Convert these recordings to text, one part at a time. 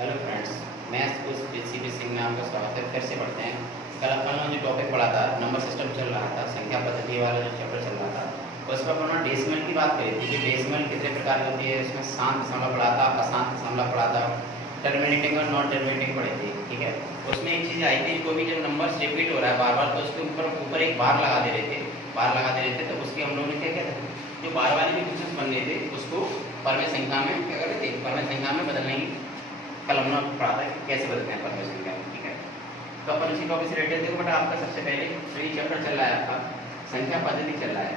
Hello friends, मैं CP Singh में आपका स्वागत है। फिर से पढ़ते हैं। कल अपन ने जो टॉपिक पढ़ा था, नंबर सिस्टम चल रहा था, संख्या पद्धति वाला जो चैप्टर चल रहा था, उस पर अपन ने डेसिमल की बात करी थी कि डेसिमल कितने प्रकार की होती है। उसमें शांत दशमलव पढ़ा था, अशांत दशमलव पढ़ा था, टर्मिनेटिंग और नॉन टर्मिनेटिंग पढ़ी थी। ठीक है, उसमें एक चीज़ आई थी, कोई भी जब नंबर रिपीट हो रहा है बार बार, तो उसके ऊपर एक बार लगा दे रहे थे। बार लगा दे रहे थे तो उसकी हम लोगों ने क्या किया था, जो बार वाली जो क्वेश्चन बन रहे थे उसको परमेय संख्या में क्या कर रहे थे, परमेय संख्या में बदलने की कल हमने पढ़ा था कि कैसे बदलते हैं परमेय संख्या में। ठीक है, तो अपन इसी टॉपिक से रिलेटेड देखो बेटा, आपका सबसे पहले तो ये चैप्टर चल रहा है, आपका संख्या पद्धति चल रहा है।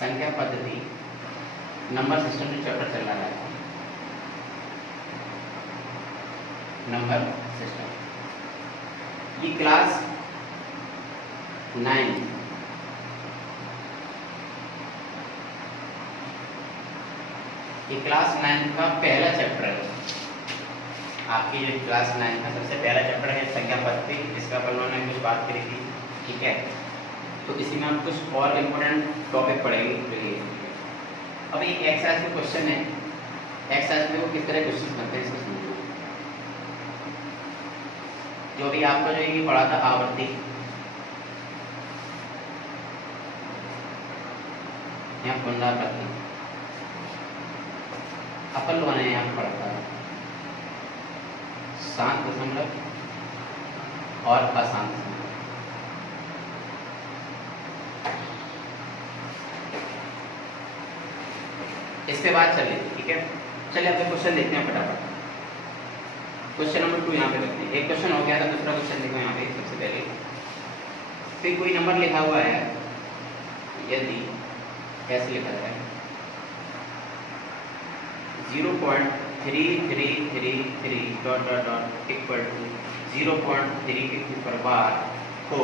संख्या पद्धति नंबर सिस्टम जो चैप्टर चल रहा है, नंबर सिस्टम, ये क्लास 9 ये क्लास 9 का पहला चैप्टर है। आपकी जो क्लास 9 का सबसे पहला चैप्टर है संख्या पद्धति, इसका अपन लोगों ने कुछ बात करी थी। ठीक है, तो इसी में हम कुछ और इम्पोर्टेंट टॉपिक पढ़ेंगे। अब एक एक्सरसाइज का क्वेश्चन है, एक्सरसाइज में वो किस तरह क्वेश्चन बनते हैं इसको समझो। जो भी आपका जो ये पढ़ा था आवर्ती, यहाँ पुनरावृत्ति, अपन लोगों ने यहाँ पढ़ा था शांत दशमलव और अशांत दशमलव। इसके बाद चलिए, ठीक है, चलिए अब क्वेश्चन देखते हैं फटाफट। क्वेश्चन नंबर 2 यहाँ पे देखते हैं। एक क्वेश्चन हो गया था, दूसरा क्वेश्चन देखो यहाँ पे। सबसे पहले फिर कोई नंबर लिखा हुआ है, यदि कैसे लिखा जाए 0.3333 dot dot dot equal to 0.3 पर बार को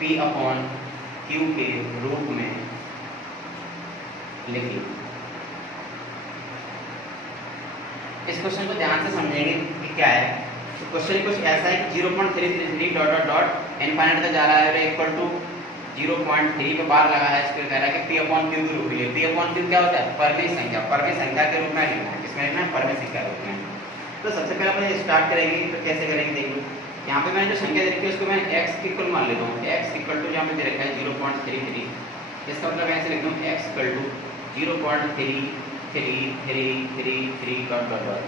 P/Q के रूप में लिखिए। इस क्वेश्चन को ध्यान से समझेंगे कि क्या है। तो क्वेश्चन कुछ ऐसा है कि 0.333 डॉट डॉट डॉट इनफाइनाइट तक जा रहा है और इक्वल टू 0.3 पे बार लगा है। इसको कह रहा है कि P/Q के रूप में। P/Q क्या होता है? परमेय संख्या, परमेय संख्या के रूप में लिखना है। किसमें लिखना है? परमेय संख्या के रूप में। तो सबसे पहले अपन स्टार्ट करेंगे, तो कैसे करेंगे देखिए। यहाँ पे मैंने जो संख्या दे रखी है उसको मैं x इक्वल मान लेता हूँ। x इक्वल टू यहाँ पे दे रखा है 0.33, इसका मतलब ऐसे लिख दूँ x equal to 0.3333 dot dot dot.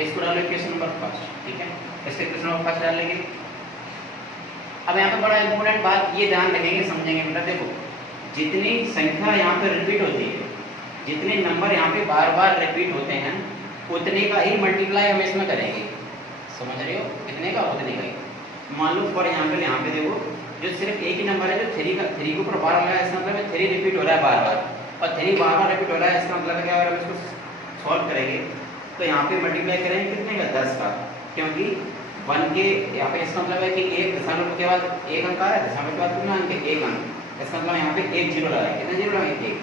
इसको डालो इक्वेशन नंबर फर्स्ट। ठीक है, इसके इक्वेशन नंबर फर्स्ट डाल लेंगे। अब यहाँ पे बड़ा इंपॉर्टेंट बात ये ध्यान रखेंगे, समझेंगे बेटा। देखो, जितनी संख्या यहाँ पे रिपीट होती है, जितने नंबर यहाँ पे बार बार रिपीट होते हैं, उतने का ही मल्टीप्लाई हम इसमें करेंगे। समझ रहे हो? कितने का? उतने का ही। मान लो फॉर यहाँ पे देखो, जो सिर्फ एक ही नंबर है जो 3 के ऊपर बार लगा है, इसका मतलब 3 रिपीट हो रहा है बार बार, और 3 बार बार रिपीट हो रहा है। इसका मतलब क्या है? अगर हम इसको सॉल्व करेंगे तो यहाँ पे मल्टीप्लाई करेंगे कितने का? 10 का, क्योंकि 1 के यहाँ पे इसका मतलब है कि एक दशमलव के बाद एक अंक आ रहा है, दशमलव के बाद कितना अंक है? एक अंक। इसका मतलब यहाँ पे एक जीरो लगा है। कितने जीरो लगे? एक।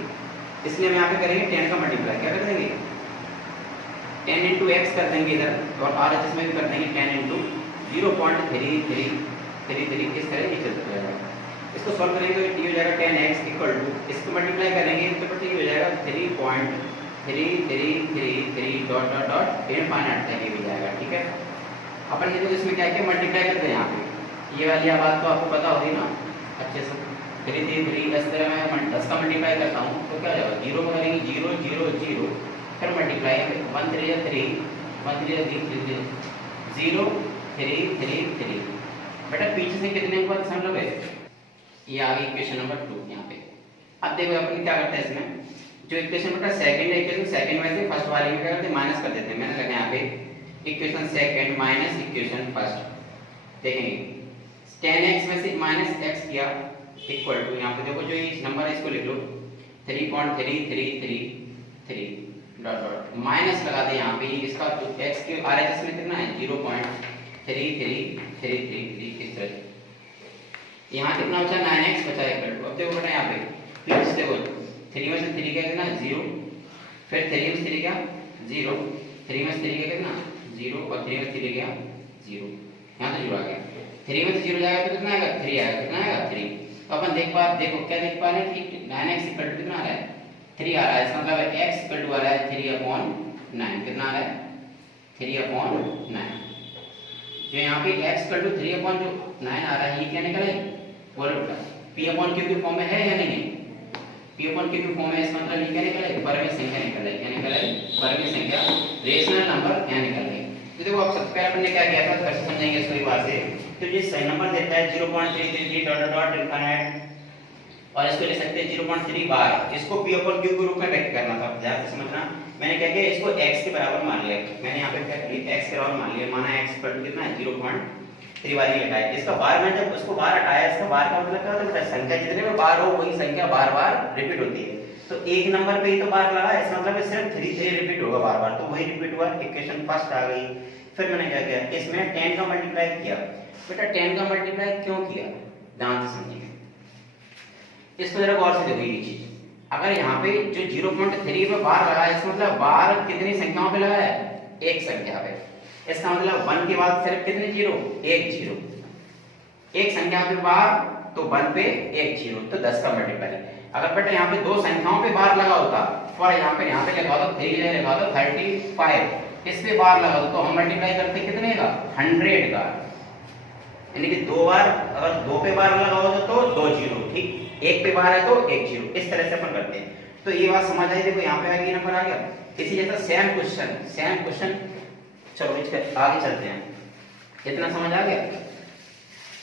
इसलिए हम यहाँ पे करेंगे 10 का मल्टीप्लाई। क्या कर देंगे? 10 इंटू एक्स कर देंगे इधर, और RHS में भी कर देंगे 10 इंटू 0.3333। इस तरह ये चलता जाएगा। इसको सॉल्व करेंगे तो ये हो जाएगा 10x इक्वल टू, इसको मल्टीप्लाई करेंगे तो ये हो जाएगा 3.3333 डॉट डॉट डॉट इनफाइनाइट तक ये हो जाएगा। ठीक है, अपन ये तो इसमें क्या क्या मल्टीप्लाई करते हैं यहाँ पे, ये वाली बात तो आपको पता होगी ना अच्छे से। 3 इस तरह मैं 10 का मल्टीप्लाई करता हूँ तो क्या हो जाएगा? 0 में करेंगे 0 0 0, फिर मल्टीप्लाई 1 3 3 1 3 0 3 3 3। बेटा पीछे से कितने के बाद दशमलव है? ये आ गई इक्वेशन नंबर 2 यहाँ पे। अब देखो अपन क्या करते हैं इसमें, जो इक्वेशन बेटा सेकंड है, इक्वेशन सेकंड में से फर्स्ट वाले में क्या करते हैं? माइनस कर देते हैं। मैंने लगा यहाँ पे equation second minus equation first. देखेंगे 10x में से माइनस x किया इक्वल टू, यहाँ पे देखो जो ये नंबर है इसको लिख लो 3.3333 डॉट डॉट माइनस लगा दे यहाँ पे। इसका तो x के RHS में कितना है? 0.3333। इस तरह यहाँ कितना बचा? 9x बचा इक्वल टू। अब देखो बेटा यहाँ पे प्लस, देखो 3 में से 3 क्या कितना? 0, फिर 3 में से 3 क्या? 0, 3 में से 3 क्या कितना? 0, और 3 में से 3 क्या? 0। यहाँ तो 0 आ गया। 3 में से 0 जाएगा तो कितना आएगा? 3 आएगा। कितना आएगा? 3। तो अपन देखो क्या देख पा रहे हैं कि 9x इक्वल टू कितना आ रहा है? 3 आ रहा है। इसका मतलब x इक्वल 3/9, कितना आ रहा है 3/9। जो यहाँ पे x इक्वल टू 3/9 आ रहा है, ये क्या निकला है उल्टा p/q की फॉर्म में है या नहीं है, p/q की फॉर्म में, इसका मतलब ये क्या निकला है परिमेय संख्या निकल है, क्या निकला है परिमेय संख्या, रेशनल नंबर क्या निकल है। तो देखो आप सबसे पहले अपन ने क्या किया था, कैसे समझेंगे इसको एक बार से। तो ये सही नंबर देता है 0.333 डॉट डॉट इनफिनिट, और इसको ले सकते हैं 0.3 बार, इसको p/q के रूप में व्यक्त करना था, ध्यान से समझना। मैंने क्या किया, इसको x के बराबर मान लिया, मैंने यहाँ पे क्या किया x के बराबर मान लिया, माना x इक्वल टू कितना है 0.3 बार ही लिखा है। इसका बार में जब उसको बार हटाया, इसका बार का मतलब क्या होता है, संख्या जितने में बार हो वही संख्या बार बार रिपीट होती है। तो एक नंबर पे ही तो बार लगा, इसका मतलब सिर्फ 3 रिपीट होगा बार बार, तो वही रिपीट हुआ, इक्वेशन फर्स्ट आ गई। फिर मैंने क्या किया, इसमें 10 का मल्टीप्लाई किया। बेटा 10 का मल्टीप्लाई क्यों किया, ध्यान से समझिए, इसको जरा गौर से देखो ये चीज। अगर यहाँ पे जो 0.3 पे बार लगा है, इसका मतलब बार कितनी संख्याओं पे लगा है, एक संख्या पे। इसका मतलब 1 के बाद सिर्फ कितने जीरो, एक जीरो, एक संख्या पे बार तो 1 पे एक जीरो, तो 10 का मल्टीप्लाई। अगर बेटा यहाँ पे दो संख्याओं पे बार लगा होता, फॉर यहाँ पे लगा दो 3 लगा दो 35, इस पे बार लगा दो, तो हम मल्टीप्लाई करते कितने का 100 का, यानी कि दो बार, अगर दो पे बार लगा हो तो दो जीरो, ठीक, एक पे बार है तो एक जीरो, इस तरह से अपन करते हैं। तो ये बात समझ आई, देखो यहाँ पे आगे नंबर आ गया। इसी जैसा सेम क्वेश्चन, चलो इसके आगे चलते हैं, इतना समझ आ गया।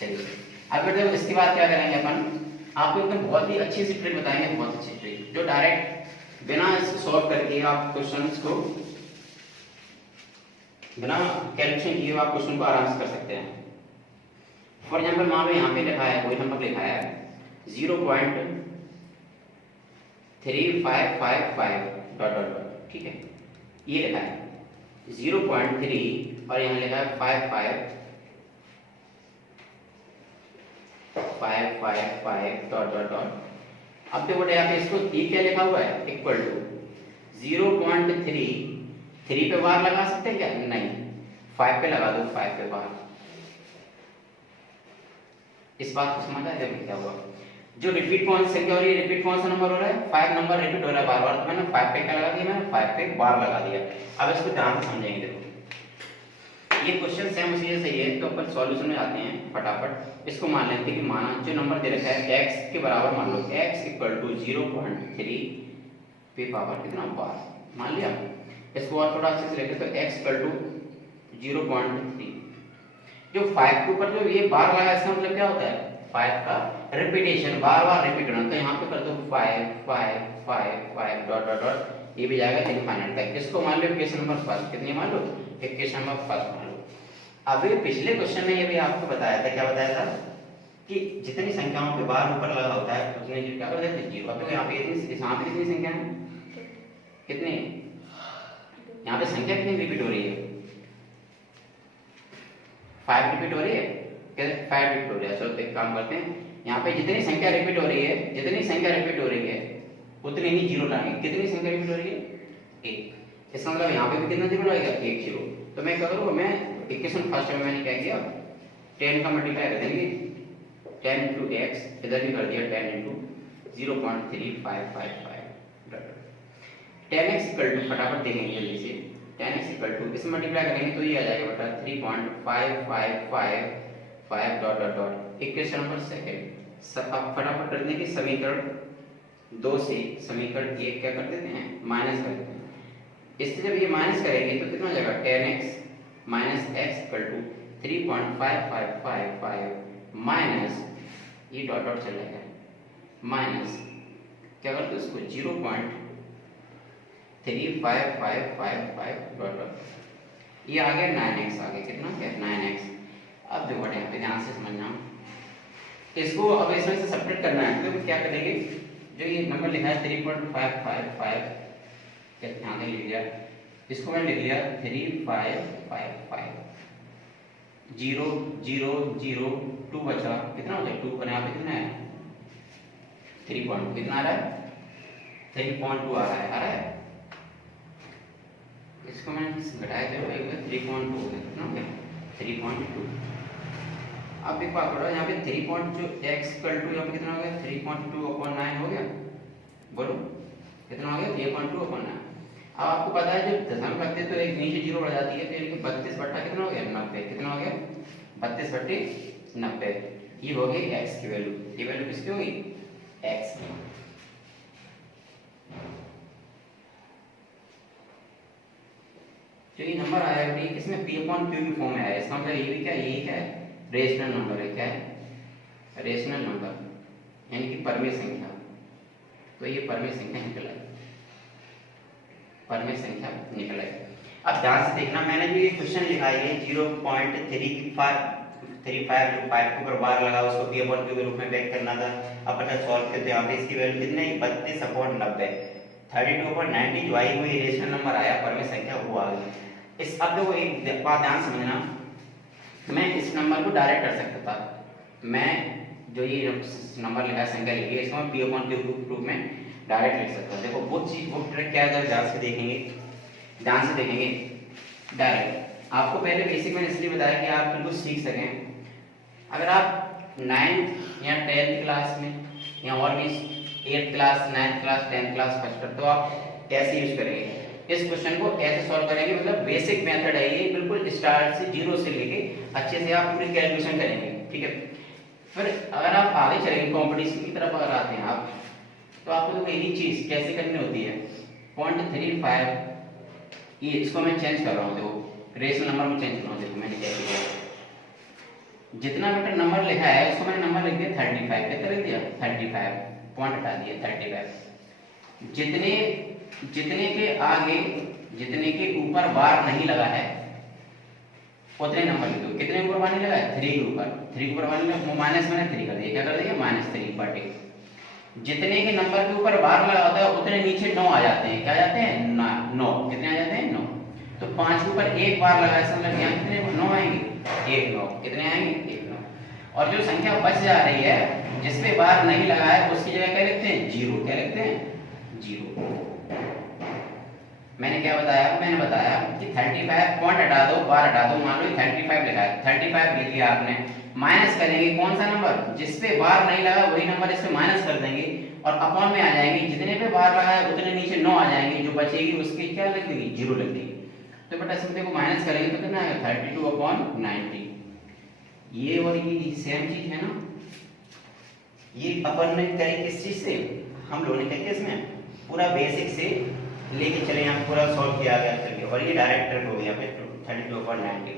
चलिए अब बेटा इसके बाद क्या करेंगे अपन, आपको एकदम बहुत ही अच्छी सी ट्रिक बताएंगे, बहुत अच्छी ट्रिक जो डायरेक्ट बिना सॉल्व करके आप क्वेश्चंस को बिना कैलकुलेशन किए आप क्वेश्चन को आराम से कर सकते हैं। फॉर एग्जाम्पल मान लो यहाँ पे लिखा है, कोई नंबर लिखा है 0.3555 डॉट डॉट डॉट, ठीक है, ये लिखा है 0.3 और यहाँ लिखा है 555 डॉट डॉट डॉट। अब देखो यहाँ पे इसको ये क्या लिखा हुआ है, इक्वल टू 0.3, 3 पे बार लगा सकते हैं क्या, नहीं, 5 पे लगा दो, 5 पे बार। इस बात को समझ आया, देखो क्या हुआ, जो रिपीट कौन सी संख्या हो रही है, रिपीट कौन सा नंबर हो रहा है, 5 नंबर रिपीट हो रहा है बार बार, तो मैंने 5 पे क्या लगा दिया, मैंने 5 पे बार लगा दिया। अब इसको ध्यान से समझेंगे, देखो ये क्वेश्चन सेम उसी जैसे ही है, तो अपन सॉल्यूशन में आते हैं फटाफट। इसको मान लेते हैं कि माना जो नंबर दे रखा है x के बराबर मान लो, x इक्वल टू 0.3 पे पावर कितना बार, मान लिया। इसको और थोड़ा अच्छे से लिखे तो x इक्वल टू 0.3, जो 5 के ऊपर जो ये बार लगा, इसका मतलब क्या होता है, 5 का रिपीटेशन, बार बार रिपीट होना। तो यहाँ पे कर दो 5 5 5 5 डॉट डॉट डॉट, ये भी जाएगा इनफिनिट तक। इसको मान लो इक्वेशन नंबर फर्स्ट, कितनी मान लो, इक्वेशन नंबर फर्स्ट मान लो। अभी पिछले क्वेश्चन में ये भी आपको बताया था, क्या बताया था कि जितनी संख्याओं पे बार ऊपर लगा होता है उसने जो क्या करते हैं जीरो। अब देखो यहाँ पे यहाँ पे कितनी संख्या है, कितनी, यहाँ पे संख्या कितनी रिपीट हो रही है, 5 रिपीट हो रही है, 5 रिपीट हो रही है। चलो एक काम करते हैं, यहाँ पे जितनी संख्या रिपीट हो रही है, उतनी ही जीरो लाएंगे। कितनी संख्या रिपीट हो रही है, 1, इसका मतलब यहाँ पे भी कितना जीरो लगेगा, 1 जीरो। तो मैं क्या करूँगा, मैं इक्वेशन फर्स्ट में मैंने क्या किया, 10 का मल्टीप्लाई कर देंगे, 10 इंटू एक्स, इधर भी कर दिया 10 इंटू 0.3555, 10x इक्वल टू, फटाफट देखेंगे जल्दी से, 10x इक्वल टू इसमें मल्टीप्लाई करेंगे तो ये आ जाएगा बेटा 3.5555 dot dot dot. Equation number second, अब फटाफट कर देंगे समीकरण 2 से समीकरण 1 क्या कर देते हैं, माइनस कर देते हैं। इससे जब ये माइनस करेंगे तो कितना हो जाएगा, 10x minus x equal to 3.5555 minus ये डॉट डॉट चल जाएगा, माइनस क्या करते हैं उसको 0.35555 डॉट डॉट, ये आ गया 9x, आ गया कितना, क्या 9x। अब देखो यहाँ पे ध्यान से समझना, इसको अब इसमें से सब्ट्रैक्ट करना है, तो क्या करेंगे, जो ये नंबर लिखा है 3.555, ध्यान से लिख दिया, इसको मैंने लिख लिया 3555, 0 0 0 2 बचा, कितना हो जाए 2 पर, यहाँ पे कितना है 3. कितना आ रहा है, 3.2 आ रहा है, इसको मैंने घटाया तो 3.2 हो गया, कितना हो गया 3.2। अब देखो आप यहाँ पे 3 जो x इक्वल टू यहाँ पे कितना हो गया, 3.2/9 हो गया, बोलो कितना हो गया, 3.2/9। अब आपको पता है जब दशमलव करते हैं तो एक नीचे जीरो बढ़ जाती है, तो यानी कि 32 बट्टा कितना हो गया 90, कितना हो गया 32 बट्टे 90, ये हो गई x की वैल्यू, ये वैल्यू किसकी होगी x की। जो ये नंबर आया है इसमें p/q की फॉर्म में आया है, इसका मतलब ये भी क्या, यही क्या है रेशनल नंबर है, क्या है रेशनल नंबर यानी कि परमेय संख्या। तो ये परमेय संख्या निकल आई, परमेय संख्या निकल आई। अब ध्यान से देखना, मैंने जो ये क्वेश्चन लिखा है 0.35 जो 5 के ऊपर बार लगा उसको p/q के रूप में व्यक्त करना था। अपन ने सॉल्व किया तो यहाँ पे इसकी वैल्यू कितनी है 32/90, 32/90 जो आई वो ये रेशनल नंबर आया, परमेय संख्या वो आ गई। इस अब देखो एक बात ध्यान समझना, मैं इस नंबर को डायरेक्ट कर सकता था, मैं जो ये नंबर लिखा है संख्या लिखी है इसको मैं p/q के रूप में डायरेक्ट लिख सकता हूँ। देखो वो चीज वो ट्रिक क्या है, ध्यान से देखेंगे, ध्यान से देखेंगे डायरेक्ट। आपको पहले बेसिक मैंने इसलिए बताया कि आप बिल्कुल सीख सकें। अगर आप 9th या 10th क्लास में या और भी 8th class 9th class 10th class first, तो आप कैसे यूज करेंगे इस क्वेश्चन को, कैसे सॉल्व करेंगे, मतलब बेसिक मेथड है ये, बिल्कुल स्टार्ट से जीरो से लेके अच्छे से आप पूरी कैलकुलेशन करेंगे, ठीक है। फिर अगर आप आगे चलेंगे कंपटीशन की तरफ अगर आते हैं आप, तो आपको तो यही चीज कैसे करनी होती है 0.35, ये इसको मैं चेंज कर रहा हूँ, देखो रेशनल नंबर में चेंज कर रहा हूँ। देखो मैंने क्या किया, जितना बेटा नंबर लिखा है उसको मैंने नंबर लिख दिया 35, कितना लिख दिया 35, पॉइंट हटा दिया 35। जितने के आगे जितने के ऊपर बार नहीं लगा है उतने नंबर लिख दो। कितने ऊपर बार नहीं लगा है 3 के ऊपर, 3 के ऊपर बार नहीं लगा, माइनस मैंने 3 कर दिया, क्या कर दिया -3 बटे जितने के नंबर के ऊपर बार लगा होता है उतने नीचे 9 आ जाते हैं, क्या आ जाते हैं 9, कितने आ जाते हैं 9। तो 5 के ऊपर एक बार लगा इसका मतलब यहाँ कितने 9 आएंगे, 1 9, कितने आएंगे 1 9। और जो संख्या बच जा रही है जिसपे बार नहीं लगा है उसकी जगह क्या लिखते हैं 0, क्या लिखते हैं 0। मैंने क्या बताया, मैंने बताया कि 35 पॉइंट हटा दो, बार हटा दो, मान लो 35 लिखा है, 35 लिख लिया आपने, माइनस करेंगे कौन सा नंबर जिसपे बार नहीं लगा वही नंबर इस पे माइनस कर देंगे और अपॉन में आ जाएंगे, जितने पे बार लगा है उतने नीचे 9 आ जाएंगे, जो बचेगी उसके क्या लिख देंगे 0 लिख देंगे। तो बेटा इसमें देखो माइनस करेंगे तो कितना आएगा 32/90। ये और ये सेम चीज है ना, ये अपन ने करी किस चीज से, हम लोगों ने क्या किया इसमें पूरा बेसिक से लेके चले यहाँ पूरा सॉल्व किया गया करके, और ये डायरेक्ट हो गया 32/90।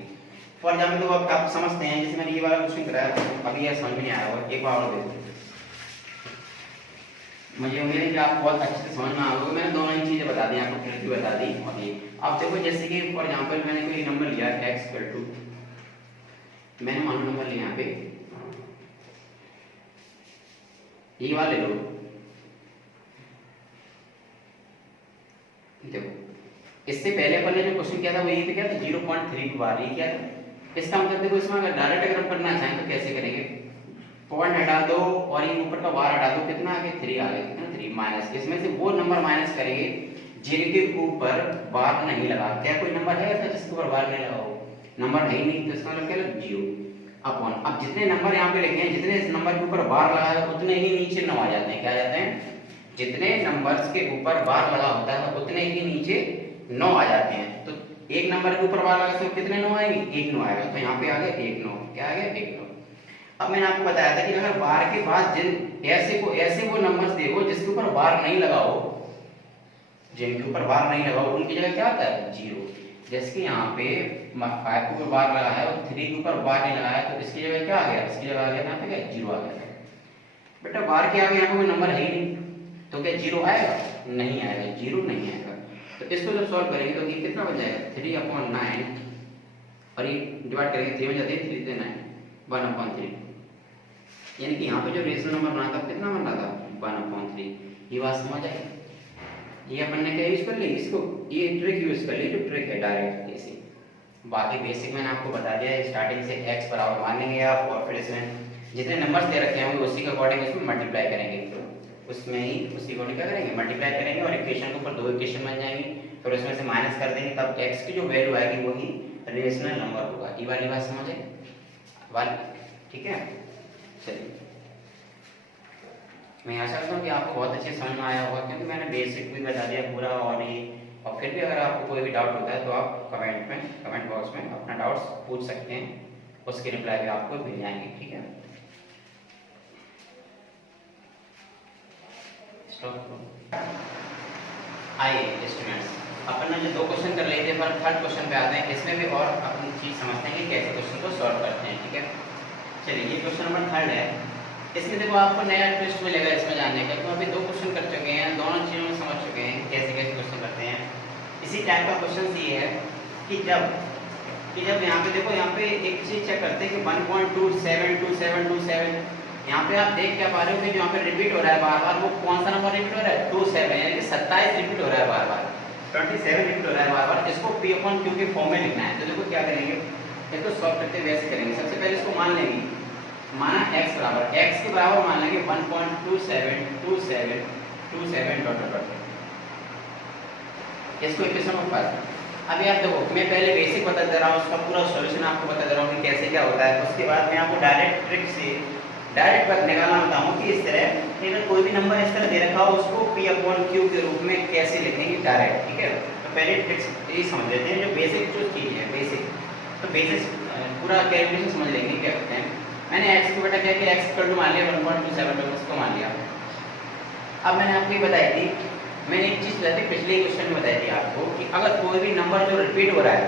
फॉर एग्जाम्पल तो आप समझते हैं, जैसे मैंने ये वाला क्वेश्चन कराया अभी ये समझ में नहीं आया होगा, एक बार और देखो, मुझे उम्मीद है कि आप बहुत अच्छे से समझ में आ गए। मैंने दोनों ही चीजें बता दी आपको, क्लियरली बता दी। और ये आप देखो जैसे कि फॉर एग्जांपल मैंने कोई नंबर लिया x = मैंने मान लो नंबर लिया यहाँ पे ये वाले लो, देखो इससे पहले अपन ने जो क्वेश्चन किया था वो ये पे क्या था 0.3 की बार, ये क्या था इसका मतलब देखो इसमें अगर डायरेक्ट अगर हम करना चाहें तो कैसे करेंगे, पॉइंट हटा दो और ये ऊपर का बार हटा दो, कितना आ गया 3 आ गया, कितना 3 माइनस, इसमें से वो नंबर माइनस करेंगे जिनके ऊपर बार नहीं लगा। क्या कोई नंबर है ऐसा जिसके ऊपर बार नहीं लगा हो, नंबर है ही नहीं, तो इसका मतलब क्या लगा 0 अपॉन, अब जितने नंबर यहाँ पे लिखे हैं जितने इस नंबर के ऊपर बार लगा है उतने ही नीचे 9 आ जाते हैं, क्या आ जाते हैं जितने नंबर्स के ऊपर बार लगा होता है उतने ही नीचे 9 आ जाते हैं। तो एक नंबर के ऊपर बार लगा तो कितने 9 आएंगे 1 9 आएगा, तो यहाँ पे आ गया 1 9, क्या आ गया 1 9। अब मैंने आपको बताया था कि अगर बार के बाद जिन ऐसे वो नंबर्स देखो जिसके ऊपर बार नहीं लगा हो, जिनके ऊपर बार नहीं लगा हो उनकी जगह क्या आता है 0। जैसे कि यहाँ पे 5 के ऊपर बार लगा है और 3 के ऊपर बार नहीं लगा है, तो इसकी जगह क्या आ गया, इसकी जगह आ गया यहाँ पे क्या 0 आ गया। बेटा बार के आगे यहाँ पे कोई नंबर है ही नहीं, तो क्या 0 आएगा, नहीं आएगा, 0 नहीं आएगा। तो इसको जब सॉल्व करेंगे तो ये कितना बन जाएगा 3/9 और ये डिवाइड करेंगे 3 बन जाते हैं 3 से 9 1/3, यानी कि यहाँ पे जो रेशनल नंबर बना था कितना बन रहा था 1/3। ये बात समझ आई, ये अपन ने क्या यूज कर ली, इसको ये ट्रिक यूज कर ली जो ट्रिक है डायरेक्ट ऐसे। बाकी बेसिक मैंने आपको बता दिया है, स्टार्टिंग से x बराबर मान लेंगे आप और फिर इसमें जितने नंबर्स दे रखे होंगे उसी के अकॉर्डिंग इसमें मल्टीप्लाई करेंगे, उसमें ही उसी अकॉर्डिंग क्या करेंगे मल्टीप्लाई करेंगे और इक्वेशन के ऊपर 2 इक्वेशन बन जाएंगी, फिर उसमें से माइनस कर देंगे, तब x की जो वैल्यू आएगी वही रेशनल नंबर होगा। ये वाली बात समझे वाली, ठीक है। चलिए मैं आशा करता हूँ कि आपको बहुत अच्छे समझ में आया होगा, क्योंकि मैंने बेसिक भी बता दिया पूरा और ये और फिर फिर भी अगर आपको कोई भी डाउट होता है तो आप कमेंट बॉक्स में अपना डाउट्स पूछ सकते हैं, उसके रिप्लाई भी आपको मिल जाएंगे। ठीक है, आइए स्टूडेंट्स, अपन ने जो 2 क्वेश्चन कर लिए थे, पर थर्ड क्वेश्चन पे आते हैं। इसमें भी और अपनी चीज समझते हैं कि कैसे क्वेश्चन को सॉल्व करते हैं। ठीक है, चलिए ये क्वेश्चन नंबर 3 है। इसमें देखो आपको नया ट्विस्ट मिलेगा इसमें जानने का, तो अभी 2 क्वेश्चन कर चुके हैं, दोनों चीज़ों में समझ चुके हैं कैसे कैसे क्वेश्चन करते हैं। इसी टाइप का क्वेश्चन ये है कि जब यहाँ पे देखो, यहाँ पे एक चीज चेक करते हैं कि 1.272727, यहाँ पे आप देख क्या पा रहे हो कि जो यहाँ पे रिपीट हो रहा है बार बार, वो कौन सा नंबर रिपीट हो रहा है? 27, यानी कि 27 रिपीट हो रहा है बार बार, 27 रिपीट हो रहा है बार बार। इसको P/Q के फॉर्म में लिखना है। तो देखो क्या करेंगे, ये तो सॉल्व करते हुए वैसे करेंगे। सबसे पहले इसको मान लेंगे, माना x के बराबर मान लेंगे 1.272727 ... इसको इक्वेशन नंबर 5। अभी आप देखो, मैं पहले बेसिक बता दे रहा हूँ, उसका पूरा सॉल्यूशन आपको बता दे रहा हूँ कि कैसे क्या होता है। उसके बाद मैं आपको डायरेक्ट ट्रिक से डायरेक्ट वर्क निकालना बताऊँ कि इस तरह अगर कोई भी नंबर इस तरह दे रखा हो, उसको P/Q के रूप में कैसे लिखेंगे डायरेक्ट। ठीक है, तो पहले ट्रिक्स ये समझ लेते हैं, जो बेसिक जो चीज़ है बेसिक, तो बेसिक पूरा कैलकुलेशन समझ लेंगे क्या करते हैं। मैंने x को बेटा क्या किया, x = मान लिया 1.27 को मान लिया। अब मैंने आपको ये बताई थी, मैंने एक चीज बताई थी पिछले क्वेश्चन में बताई थी आपको कि अगर कोई भी नंबर जो रिपीट हो रहा है,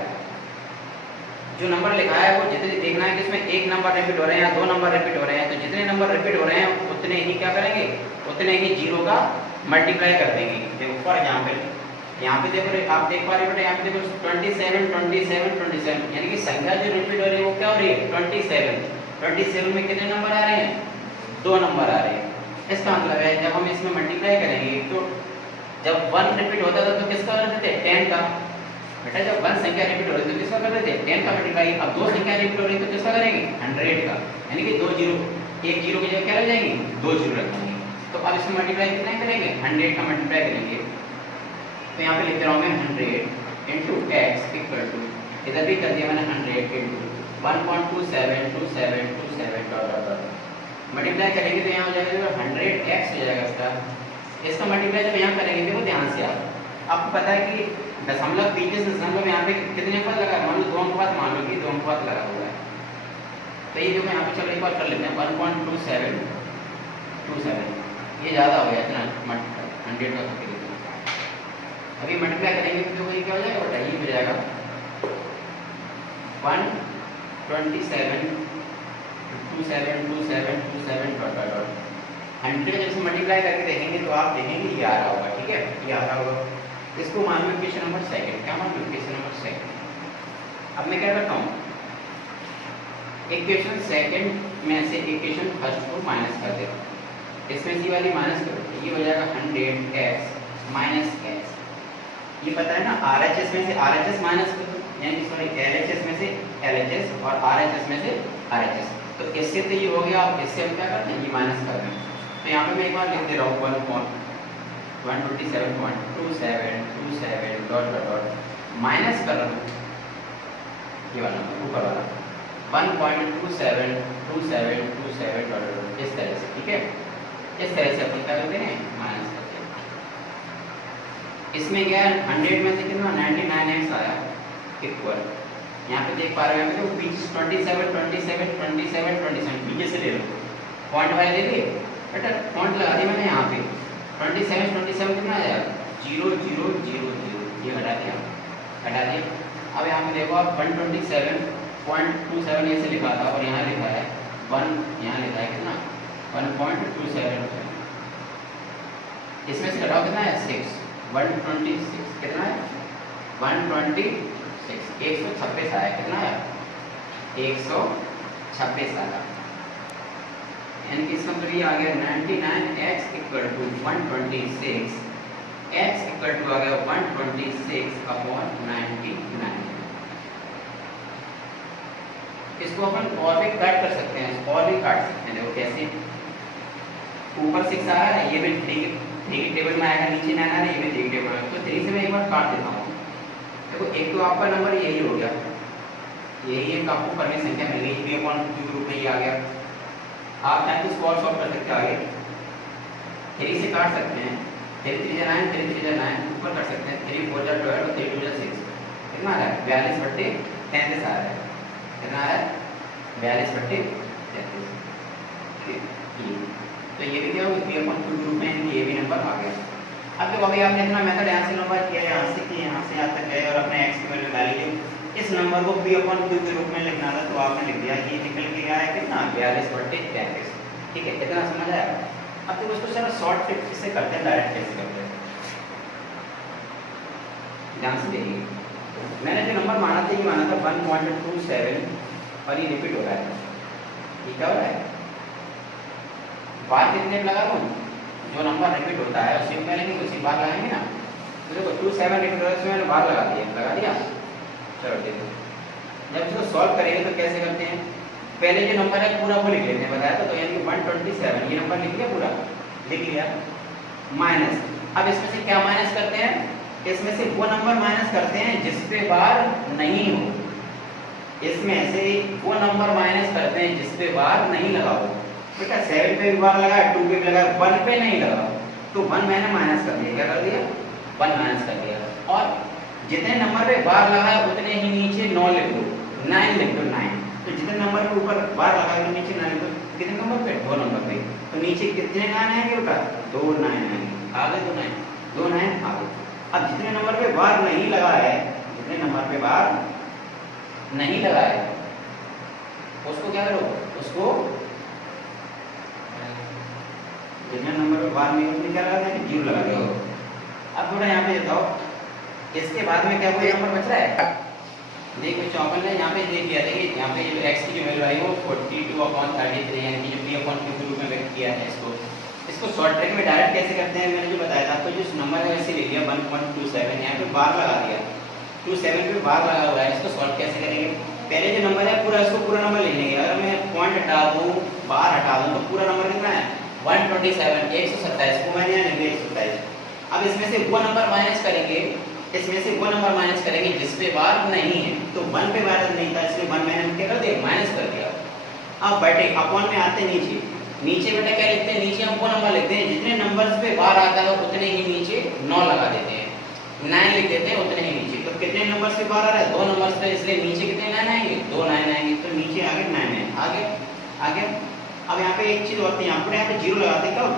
जो नंबर लिखा है वो जितने देखना है कि इसमें एक नंबर रिपीट हो रहे हैं या 2 नंबर रिपीट हो रहे हैं, तो जितने नंबर रिपीट हो रहे हैं उतने ही क्या करेंगे, उतने ही 0 का मल्टीप्लाई कर देंगे। देखो फॉर एग्जांपल यहाँ पे देखो, आप देख पा रहे हो बेटा, यहाँ पे देखो 27 यानी कि संख्या जो रिपीट हो रही है वो क्या हो रही है 27 में कितने नंबर आ रहे हैं, 2 नंबर आ रहे हैं। इसका मतलब है जब हम इसमें मल्टीप्लाई करेंगे तो जब 1 रिपीट होता था तो किसका करते थे, 10 का। बेटा जब 1 संख्या रिपीट हो रही है तो किसका करते थे, 10 का मल्टीप्लाई। अब 2 संख्या रिपीट हो रही है तो किसका करेंगे, 100 का, यानी कि 2 जीरो, एक जीरो की जगह क्या रह जाएंगे, 2 जीरो रखेंगे। तो अब इसमें मल्टीप्लाई कितना करेंगे, 100 का मल्टीप्लाई करेंगे। तो यहाँ पे लिख रहा हूँ मैं 100 × x = इधर भी कर दिया मैंने 100 × 1.272727 मल्टीप्लाई करेंगे तो यहाँ हो जाएगा 100x हो जाएगा इसका। इसका मल्टीप्लाई जब यहाँ करेंगे देखो ध्यान से आपको पता है कि दशमलव पीछे से दशमलव में यहाँ पे कितने अंक लगा, मान लो 2 अंक बाद, मान लो कि 2 अंक बाद लगा हुआ है। तो ये जो मैं यहाँ पे चलो एक बार कर लेते हैं 1.2727, ये ज़्यादा हो गया इतना 100 का। अभी मल्टीप्लाई करेंगे तो ये क्या हो जाएगा बेटा, ये हो जाएगा 127 100 जब से मल्टीप्लाई करके देखेंगे तो आप देखेंगे ये आ रहा होगा। ठीक है, ये आ रहा होगा। इसको मान लो इक्वेशन नंबर 2, क्या मान लो इक्वेशन नंबर 2। अब मैं क्या करता हूँ, इक्वेशन 2 में से इक्वेशन 1 को माइनस कर देता हूँ। इसमें से वाली माइनस करो, ये हो जाएगा 100x - x। ये पता है ना, RHS में से RHS माइनस कर दो, यानी सॉरी LHS में से LHS और RHS में से RHS। तो इससे तो ये हो गया, अब इससे हम क्या करते हैं, ये माइनस कर रहे हैं। तो यहाँ पे मैं एक बार लिख दे रहा हूँ 127.2727 ... माइनस कर रहा हूँ ये वाला ऊपर वाला 1.272727 इस तरह से। ठीक है, इस तरह से अपन क्या करते हैं, माइनस करते हैं। इसमें क्या है, 100 में से कितना 99x आया इक्वल, यहाँ पे देख पा रहे हो, यहाँ पे बीच 27 पीछे से ले लो, पॉइंट वाइज ले लिए बेटा, पॉइंट लगा दी मैंने यहाँ पे 27 कितना आया 0 0 0 0, ये हटा दिया। अब यहाँ पे देखो आप 127.27 ऐसे लिखा था और यहाँ लिखा है 1, यहाँ लिखा है कितना 1.27, इसमें से घटाओ कितना है 6, 126 कितना है 126, 126 आया, कितना आया 126 आया, यानी कि इसका मतलब ये आ गया 99x = 126, x = आ गया 126/99। इसको अपन और भी कट कर सकते हैं, और भी काट सकते हैं। देखो कैसे, ऊपर 6 आ रहा है, ये भी 3 की टेबल में आएगा, नीचे 9 आ रहा है, ये भी 3 की टेबल में, तो 3 से मैं एक बार काट देता हूँ। देखो एक तो आपका नंबर यही हो गया, यही एक आपको करने संख्या मिल गई, P/Q रूप में ये आ गया। आप चाहे तो इसको और सॉल्व कर सकते हैं आगे, 3 से काट सकते हैं, 3 3 9 3 3 9 ऊपर कर सकते हैं, 3 4 12 और कितना आ रहा है 42/33 आ रहा है। कितना आ रहा है 42/33। तो ये भी क्या होगा P/Q के रूप में ये भी नंबर आ गया। अब देखो अभी आपने इतना मेथड यहाँ से नंबर किया, यहाँ से किया, यहाँ से यहाँ तक गए और अपने x की वैल्यू डाली थी। इस नंबर को P/Q के रूप में लिखना था तो आपने लिख दिया। ये निकल के आया कितना 42/33। ठीक है, इतना समझ आया। अब देखो इसको सर शॉर्ट ट्रिक से करते हैं, डायरेक्ट कैसे करते हैं ध्यान से देखिए। मैंने जो नंबर माना था ये माना था 1.27 और ये रिपीट हो रहा है। ये क्या हो रहा है बार कितने लगा लूँ, जो नंबर रिपीट होता है उसी में लेंगे उसी बार लगाएंगे ना। तो देखो 27 रिपीट हो रहा है, इसमें मैंने बार लगा दिया। चलो देखो जब इसको सॉल्व करेंगे तो कैसे करते हैं, पहले जो नंबर है पूरा वो लिख लेते हैं, बताया तो यानी 127 ये नंबर लिख लिया, पूरा लिख लिया। माइनस, अब इसमें से क्या माइनस करते हैं, इसमें से वो नंबर माइनस करते हैं जिस पे बार नहीं हो। इसमें से वो नंबर माइनस करते हैं जिस पे बार नहीं लगा हो। बेटा 7 पे भी बार लगा, 2 पे भी लगा, 1 पे नहीं लगा तो 1 मैंने माइनस कर दिया। क्या कर दिया 1 माइनस कर दिया। और जितने नंबर पे बार लगा है उतने ही नीचे 9 लिख दो, 9 लिख दो 9। तो जितने नंबर के ऊपर बार लगा है नीचे 9 लिख दो। कितने नंबर पे 2 नंबर पे, तो नीचे कितने 9 आएंगे बेटा 2 9 आएंगे। आगे 2 9 आगे। अब जितने नंबर पे बार नहीं लगा है, जितने नंबर पे बार नहीं लगा है उसको क्या करो, उसको जितने नंबर पे बार नहीं उसमें क्या लगा देंगे 0 लगा दो। अब थोड़ा यहाँ पे बताओ इसके बाद में क्या कोई नंबर बच रहा है। देखो 54 ने यहाँ पे दे दिया, देखिए यहाँ पे जो x की जो वैल्यू आई वो 42/33 यानी कि जो P/Q के रूप में व्यक्त किया है। इसको शॉर्ट ट्रिक में डायरेक्ट कैसे करते हैं मैंने जो बताया था आपको, जो नंबर है वैसे ले लिया 1.27, यहाँ पे बार लगा दिया, 27 पे बार लगा हुआ है। इसको सॉल्व कैसे करेंगे, पहले जो नंबर है पूरा इसको पूरा नंबर ले लेंगे। अगर मैं पॉइंट हटा दूँ बार हटा दूँ तो पूरा नंबर कितना है 127, 127 को मैंने यहाँ लिख 127। अब इसमें से वो नंबर माइनस करेंगे, इसमें से वो नंबर माइनस करेंगे जिस पे बार नहीं है। तो 1 पे बार नहीं था इसलिए 1 मैंने क्या कर दिया माइनस कर दिया। अब बैठे अपॉन में आते नीचे, नीचे बेटा क्या लिखते हैं, नीचे हम वो नंबर लिखते हैं जितने नंबर्स पे बार आता है उतने ही नीचे 9 लगा देते हैं, 9 लिख देते हैं उतने ही नीचे। तो कितने नंबर से बार आ रहा है 2 नंबर्स पे, इसलिए नीचे कितने 9 आएंगे 2 9 आएंगे। तो नीचे आगे 9 है आगे आगे। अब यहाँ पे एक चीज और थी, यहाँ पे 0 लगाते कब,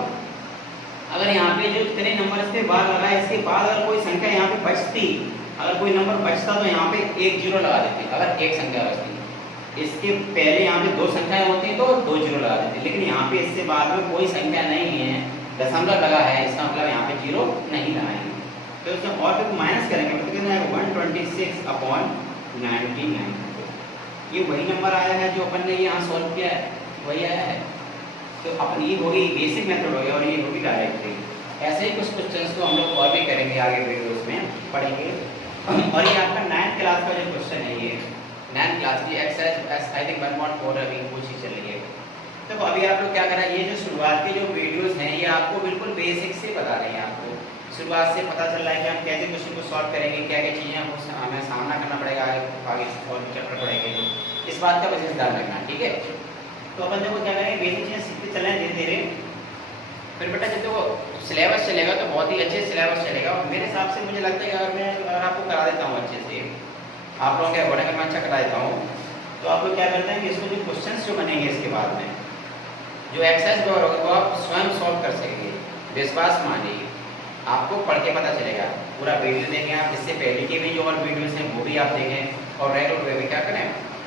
अगर यहाँ पे जो कितने नंबर पे बार लगा है इसके बाद अगर कोई संख्या यहाँ पे बचती, अगर कोई नंबर बचता तो यहाँ पे 1 0 लगा देते। अगर एक संख्या बचती, इसके पहले यहाँ पे 2 संख्याएं होती तो 2 0 लगा देते, लेकिन यहाँ पे इससे बाद में कोई संख्या नहीं है, दशमलव लगा है, इसका मतलब यहाँ पे 0 नहीं लगाएंगे। तो इसमें और भी माइनस करेंगे तो कितना है 126/99। ये वही नंबर आया है जो अपन ने यहाँ सॉल्व किया है, वही आया है। तो अपन ये होगी बेसिक मेथड हो गया और ये होगी डायरेक्ट ट्रिक। ऐसे ही कुछ क्वेश्चंस को हम लोग और भी करेंगे आगे वीडियोस में पढ़ेंगे। और ये आपका 9th क्लास का जो क्वेश्चन है, ये 9th क्लास की एक्सरसाइज आई थिंक 1.4 अभी कोशिश चल रही है। तो अभी आप लोग क्या कर रहे हैं, ये जो शुरुआत के जो वीडियोस हैं ये आपको बिल्कुल बेसिक से बता रहे हैं। आपको शुरुआत से पता चल रहा है कि हम कैसे क्वेश्चन को सॉल्व करेंगे, क्या क्या चीज़ें हमें सामना करना पड़ेगा आगे और चैप्टर पढ़ेंगे। इस बात का विशेष ध्यान रखना, ठीक है। तो अपन देखो क्या करेंगे, बेसिक चीज़ें सीखते चले धीरे धीरे। फिर बेटा जब देखो सिलेबस चलेगा तो बहुत ही अच्छे सिलेबस चलेगा। और मेरे हिसाब से मुझे लगता है कि अगर आपको करा देता हूँ अच्छे से, आप लोगों के अकॉर्डिंग मैं अच्छा करा देता हूँ, तो आप लोग क्या करते हैं कि इसको जो क्वेश्चंस जो बनेंगे इसके बाद में जो एक्सरसाइज जो होगा वो आप स्वयं सॉल्व कर सकेंगे। विश्वास मानिए, आपको पढ़ के पता चलेगा। पूरा वीडियो देखें आप, इससे पहले की भी जो और वीडियोस हैं वो भी आप देखें, और रेगुलर वे में क्या करें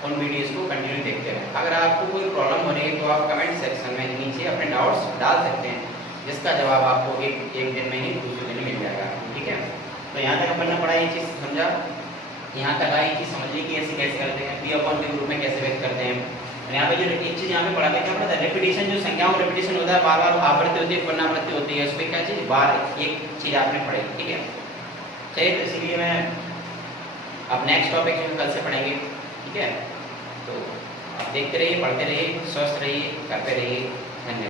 उन वीडियोस को कंटिन्यू देखते रहें। अगर आपको कोई प्रॉब्लम हो रही है तो आप कमेंट सेक्शन में नीचे अपने डाउट्स डाल सकते हैं, जिसका जवाब आपको एक दिन में ही दूसरे दिन मिल जाएगा, ठीक है। तो यहाँ तक अपन ने पढ़ा, ये चीज़ समझा, यहाँ तक आई चीज़ समझ ली कि ऐसे कैसे करते हैं, P/Q के रूप में कैसे व्यक्त करते हैं। यहाँ पे जो एक चीज़ यहाँ पे पढ़ा था क्या पता है, रेपिटेशन, जो संख्याओं रेपिटेशन होता है, बार बार आवृत्ति होती है, पुनरावृत्ति होती है, उस पर क्या चीज़ बार एक चीज़ आपने पढ़ी, ठीक है। चलिए तो इसीलिए मैं अब नेक्स्ट टॉपिक जो कल से पढ़ेंगे, ठीक है। तो आप देखते रहिए, पढ़ते रहिए, स्वस्थ रहिए, करते रहिए। धन्यवाद।